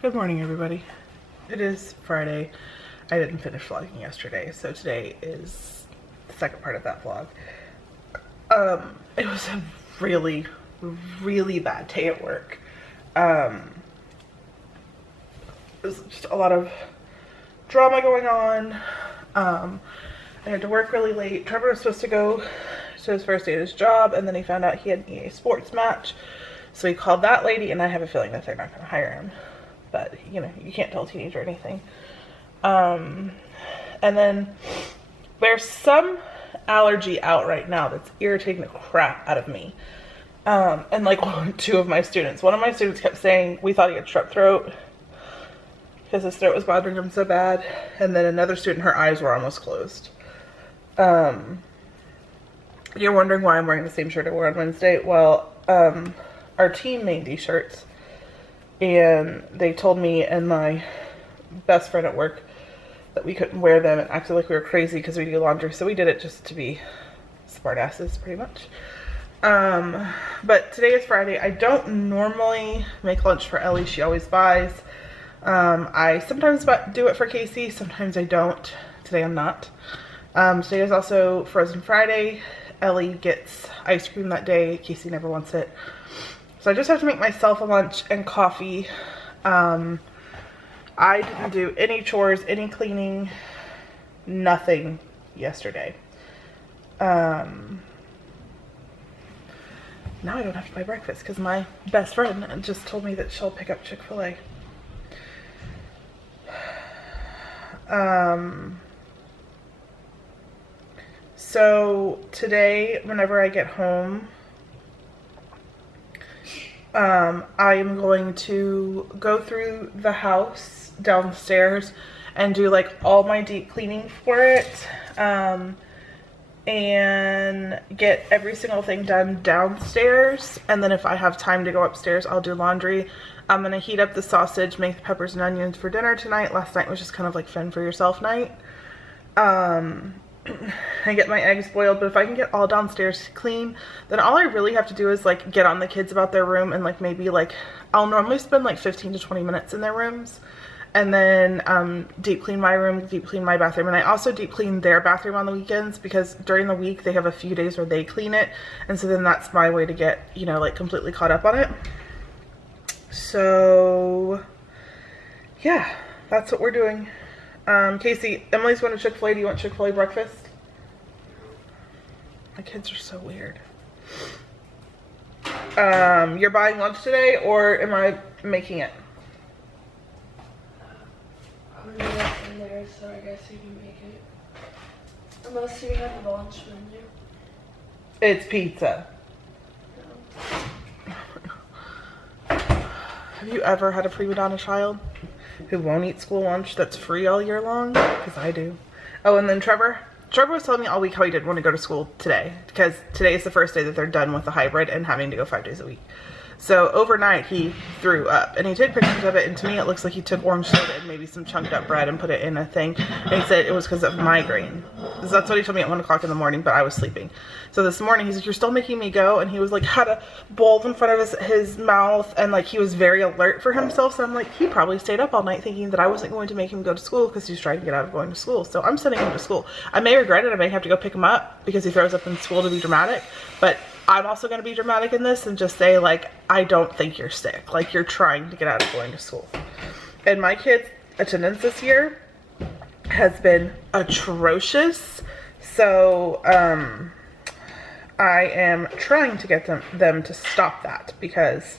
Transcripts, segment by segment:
Good morning, everybody. It is Friday. I didn't finish vlogging yesterday, so today is the second part of that vlog. It was a really, really bad day at work. It was just a lot of drama going on. I had to work really late. Trevor was supposed to go to his first day at his job, and then he found out he had an EA sports match. So he called that lady, and I have a feeling that they're not going to hire him. But, you know, you can't tell a teenager anything. And then there's some allergy out right now that's irritating the crap out of me. And like two of my students. One of my students kept saying we thought he had strep throat because his throat was bothering him so bad. And then another student, her eyes were almost closed. You're wondering why I'm wearing the same shirt I wore on Wednesday. Well, our team made these shirts. And they told me and my best friend at work that we couldn't wear them and acted like we were crazy because we do laundry. So we did it just to be smartasses, pretty much. But today is Friday. I don't normally make lunch for Ellie. She always buys. I sometimes do it for Casey. Sometimes I don't. Today I'm not. Today is also Frozen Friday. Ellie gets ice cream that day. Casey never wants it. So I just have to make myself a lunch and coffee. I didn't do any chores, any cleaning, nothing yesterday. Now I don't have to buy breakfast because my best friend just told me that she'll pick up Chick-fil-A. So today, whenever I get home, I am going to go through the house downstairs and do like all my deep cleaning for it, and get every single thing done downstairs. And then if I have time to go upstairs, I'll do laundry. I'm gonna heat up the sausage, make the peppers and onions for dinner tonight. Last night was just kind of like fend for yourself night. I get my eggs boiled, but if I can get all downstairs clean, then all I really have to do is like get on the kids about their room and like maybe like I'll normally spend like 15 to 20 minutes in their rooms, and then deep clean my room, deep clean my bathroom. And I also deep clean their bathroom on the weekends because during the week they have a few days where they clean it, and so then that's my way to get, you know, like completely caught up on it. So yeah, that's what we're doing. Casey, Emily's going to Chick-fil-A. Do you want Chick-fil-A breakfast? My kids are so weird. You're buying lunch today, or am I making it? I'm gonna get in there, so I guess you can make it. Unless you have a lunch menu. It's pizza. No. Have you ever had a prima donna child who won't eat school lunch that's free all year long? Because I do. Oh, and then Trevor was telling me all week how he didn't want to go to school today because today is the first day that they're done with the hybrid and having to go 5 days a week. So overnight he threw up, and he took pictures of it, and to me it looks like he took orange soda and maybe some chunked up bread and put it in a thing, and he said it was because of migraine. So that's what he told me at 1 o'clock in the morning, but I was sleeping. So this morning he's like, "You're still making me go," and he was like had a bowl in front of his mouth, and like he was very alert for himself. So I'm like, he probably stayed up all night thinking that I wasn't going to make him go to school because he's trying to get out of going to school. So I'm sending him to school. I may regret it. I may have to go pick him up because he throws up in school to be dramatic, but I'm also going to be dramatic in this and just say, like, I don't think you're sick. Like, you're trying to get out of going to school. And my kids' attendance this year has been atrocious. So, I am trying to get them to stop that because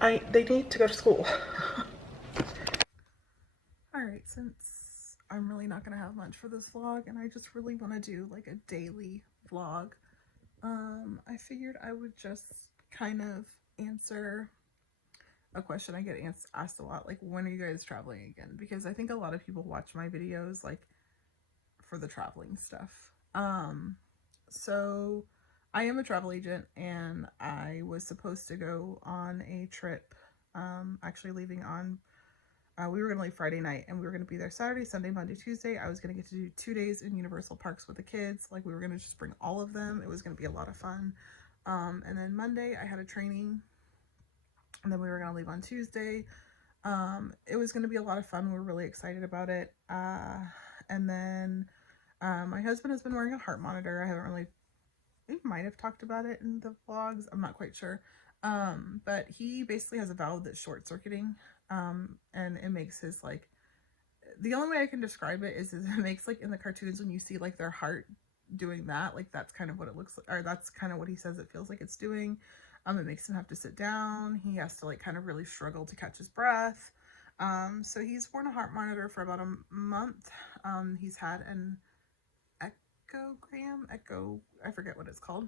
they need to go to school. Alright, since I'm really not going to have lunch for this vlog and I just really want to do, like, a daily vlog, I figured I would just kind of answer a question I get asked a lot, like, when are you guys traveling again? Because I think a lot of people watch my videos, like, for the traveling stuff. So I am a travel agent, and I was supposed to go on a trip, actually leaving on, we were going to leave Friday night, and we were going to be there Saturday, Sunday, Monday, Tuesday. I was going to get to do 2 days in Universal Parks with the kids. Like, we were going to just bring all of them. It was going to be a lot of fun. And then Monday I had a training And then we were going to leave on Tuesday. It was going to be a lot of fun. We were really excited about it. And then my husband has been wearing a heart monitor. I haven't really, we might have talked about it in the vlogs. I'm not quite sure. But he basically has a valve that's short circuiting. And it makes his like, the only way I can describe it is it makes like in the cartoons when you see like their heart doing that, like that's kind of what it looks like, or that's kind of what he says it feels like it's doing. It makes him have to sit down. He has to like kind of really struggle to catch his breath. So he's worn a heart monitor for about a month. He's had an I forget what it's called.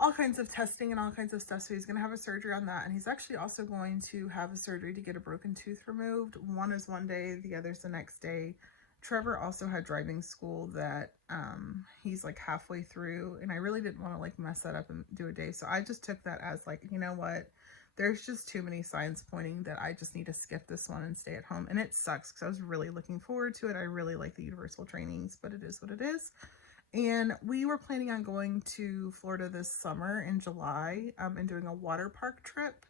All kinds of testing and all kinds of stuff. So he's going to have a surgery on that. And he's actually also going to have a surgery to get a broken tooth removed. One is one day, the other's the next day. Trevor also had driving school that he's like halfway through. And I really didn't want to like mess that up and do a day. So I just took that as like, you know what? There's just too many signs pointing that I just need to skip this one and stay at home. And it sucks because I was really looking forward to it. I really like the universal trainings, but it is what it is. And we were planning on going to Florida this summer in July and doing a water park trip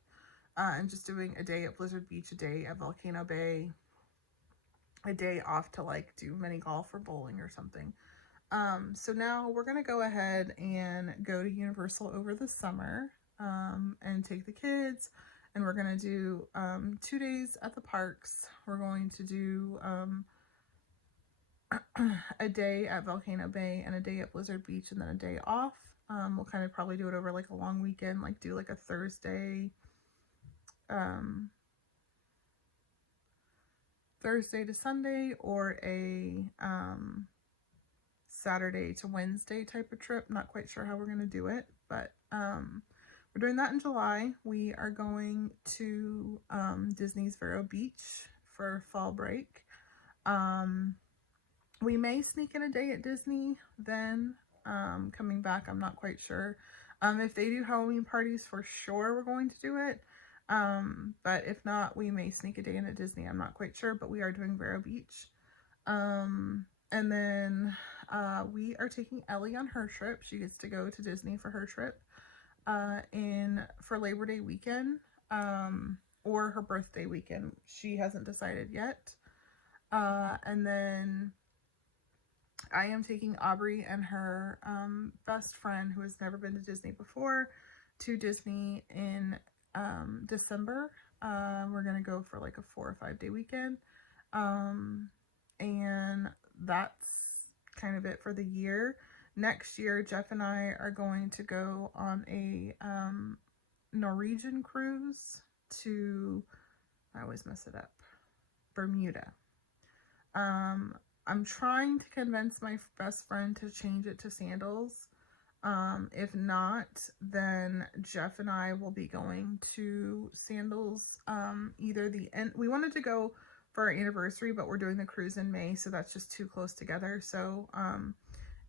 and just doing a day at Blizzard Beach, a day at Volcano Bay, a day off to like do mini golf or bowling or something. So now we're going to go ahead and go to Universal over the summer and take the kids. And we're going to do 2 days at the parks. We're going to do a day at Volcano Bay and a day at Blizzard Beach and then a day off. We'll kind of probably do it over like a long weekend, like do like a Thursday to Sunday or a Saturday to Wednesday type of trip. Not quite sure how we're going to do it, but we're doing that in July. We are going to Disney's Vero Beach for fall break. We may sneak in a day at Disney then coming back. I'm not quite sure. If they do Halloween parties, for sure we're going to do it. But if not, we may sneak a day in at Disney. I'm not quite sure, but we are doing Vero Beach. And then we are taking Ellie on her trip. She gets to go to Disney for her trip for Labor Day weekend or her birthday weekend. She hasn't decided yet. And then I am taking Aubrey and her best friend, who has never been to Disney before, to Disney in December. We're going to go for like a 4 or 5 day weekend. And that's kind of it for the year. Next year, Jeff and I are going to go on a Norwegian cruise to, I always mess it up, Bermuda. I'm trying to convince my best friend to change it to sandals. If not, then Jeff and I will be going to sandals either the end. We wanted to go for our anniversary, but we're doing the cruise in May, so that's just too close together. So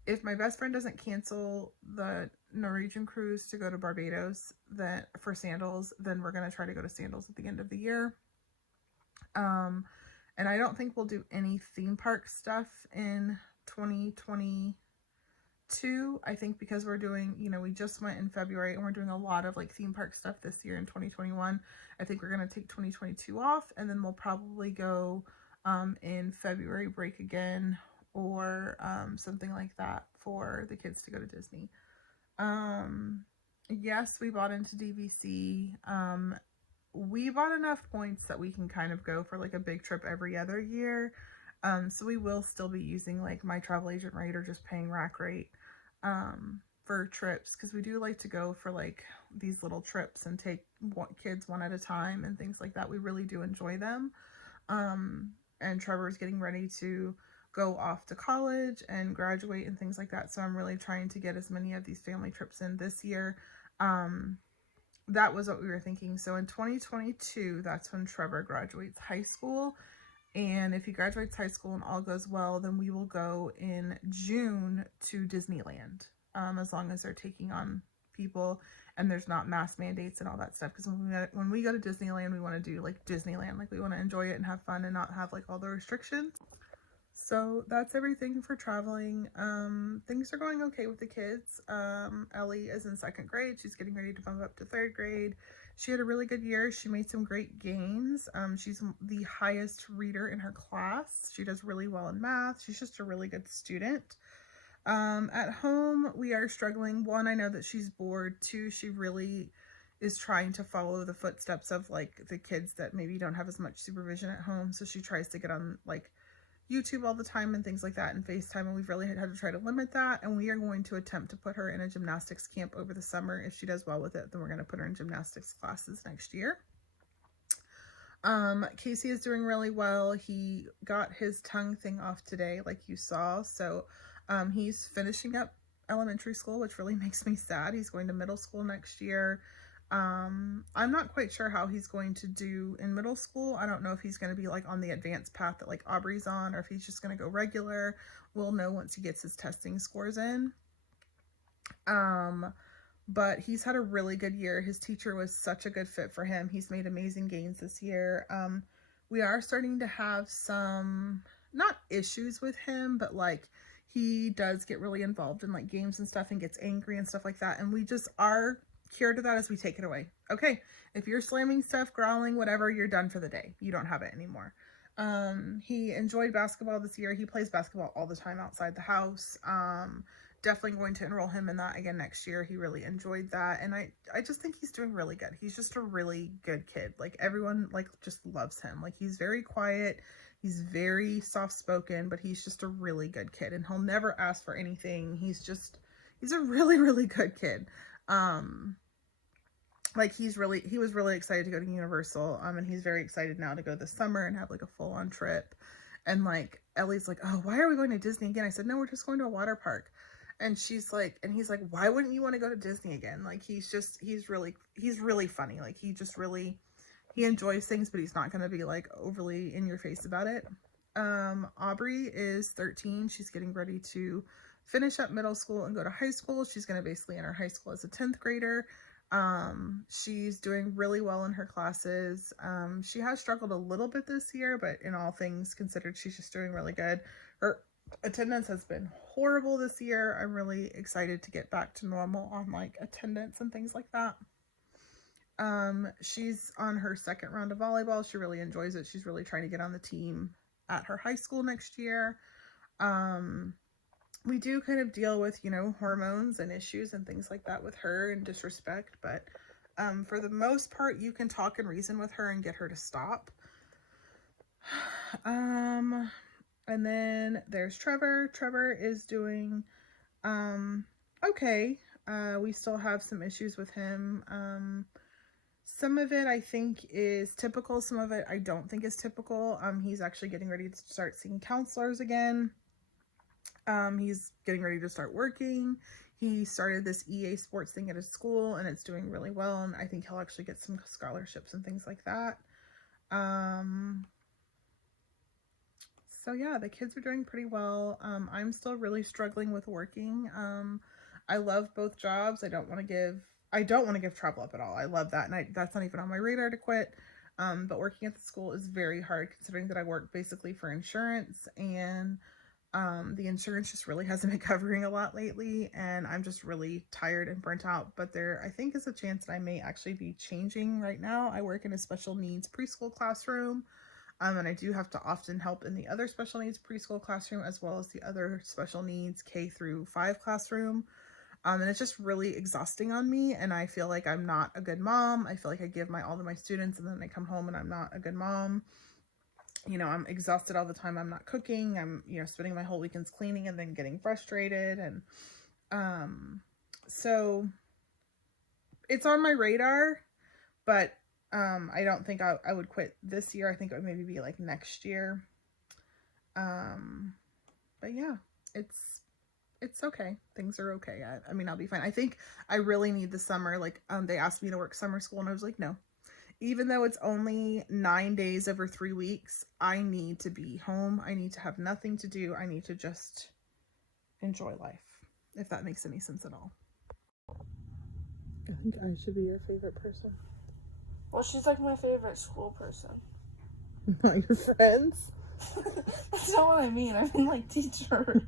if my best friend doesn't cancel the Norwegian cruise to go to Barbados for sandals, then we're going to try to go to sandals at the end of the year. And I don't think we'll do any theme park stuff in 2022. I think because we're doing, we just went in February and we're doing a lot of like theme park stuff this year in 2021. I think we're going to take 2022 off, and then we'll probably go in February break again or something like that for the kids to go to Disney. Yes, we bought into DVC. We bought enough points that we can kind of go for like a big trip every other year. So we will still be using like my travel agent rate or just paying rack rate for trips, because we do like to go for like these little trips and take kids one at a time and things like that. We really do enjoy them. And Trevor's getting ready to go off to college and graduate and things like that. So I'm really trying to get as many of these family trips in this year. That was what we were thinking. So in 2022, that's when Trevor graduates high school. And if he graduates high school and all goes well, then we will go in June to Disneyland, as long as they're taking on people and there's not mask mandates and all that stuff. Because when we go to Disneyland, we want to do like Disneyland. Like we want to enjoy it and have fun and not have like all the restrictions. So that's everything for traveling. Things are going okay with the kids. Ellie is in 2nd grade. She's getting ready to bump up to 3rd grade. She had a really good year. She made some great gains. She's the highest reader in her class. She does really well in math. She's just a really good student. At home, we are struggling. One, I know that she's bored. Two, she really is trying to follow the footsteps of like the kids that maybe don't have as much supervision at home. So she tries to get on like YouTube all the time and things like that, and FaceTime, and we've really had to try to limit that. And we are going to attempt to put her in a gymnastics camp over the summer. If she does well with it, then we're going to put her in gymnastics classes next year. Casey is doing really well. He got his tongue thing off today, like you saw. So he's finishing up elementary school, which really makes me sad. He's going to middle school next year. I'm not quite sure how he's going to do in middle school. I don't know if he's going to be like on the advanced path that like Aubrey's on, or if he's just going to go regular. We'll know once he gets his testing scores in. But he's had a really good year. His teacher was such a good fit for him. He's made amazing gains this year. We are starting to have some, not issues with him, but like he does get really involved in like games and stuff and gets angry and stuff like that. And we just are cure to that as we take it away. Okay, if you're slamming stuff, growling, whatever, you're done for the day. You don't have it anymore. He enjoyed basketball this year. He plays basketball all the time outside the house. Definitely going to enroll him in that again next year. He really enjoyed that. And I just think he's doing really good. He's just a really good kid. Like everyone like just loves him. Like he's very quiet. He's very soft-spoken, but he's just a really good kid, and he'll never ask for anything. He's a really, really good kid. Like he was really excited to go to Universal, and he's very excited now to go this summer and have like a full-on trip. And like Ellie's like, oh, why are we going to Disney again? I said, no, we're just going to a water park. And he's like, why wouldn't you want to go to Disney again? Like he's really funny. Like he enjoys things, but he's not going to be like overly in your face about it. Aubrey is 13. She's getting ready to finish up middle school and go to high school. She's going to basically enter high school as a 10th grader. She's doing really well in her classes. She has struggled a little bit this year, but in all things considered, she's just doing really good. Her attendance has been horrible this year. I'm really excited to get back to normal on like attendance and things like that. She's on her 2nd round of volleyball. She really enjoys it. She's really trying to get on the team at her high school next year. We do kind of deal with, hormones and issues and things like that with her and disrespect, but for the most part, you can talk and reason with her and get her to stop. And then there's Trevor. Trevor is doing okay. We still have some issues with him. Some of it I think is typical. Some of it I don't think is typical. He's actually getting ready to start seeing counselors again. He's getting ready to start working. He started this EA sports thing at his school, and it's doing really well. And I think he'll actually get some scholarships and things like that. So yeah, the kids are doing pretty well. I'm still really struggling with working. I love both jobs. I don't want to give travel up at all. I love that. And that's not even on my radar to quit. But working at the school is very hard considering that I work basically for insurance, and the insurance just really hasn't been covering a lot lately, and I'm just really tired and burnt out. But there, I think, is a chance that I may actually be changing. Right now, I work in a special needs preschool classroom, and I do have to often help in the other special needs preschool classroom as well as the other special needs K-5 classroom. And it's just really exhausting on me, and I feel like I'm not a good mom. I feel like I give my all to my students, and then I come home and I'm not a good mom. I'm exhausted all the time. I'm not cooking. I'm, spending my whole weekends cleaning and then getting frustrated. And so it's on my radar, but I don't think I would quit this year. I think it would maybe be like next year. But yeah, it's okay. Things are okay. I mean, I'll be fine. I think I really need the summer. Like, they asked me to work summer school, and I was like, no. Even though it's only 9 days over 3 weeks, I need to be home. I need to have nothing to do. I need to just enjoy life, if that makes any sense at all. I think I should be your favorite person. Well, she's like my favorite school person. Not your friends? That's not what I mean. I mean like teacher.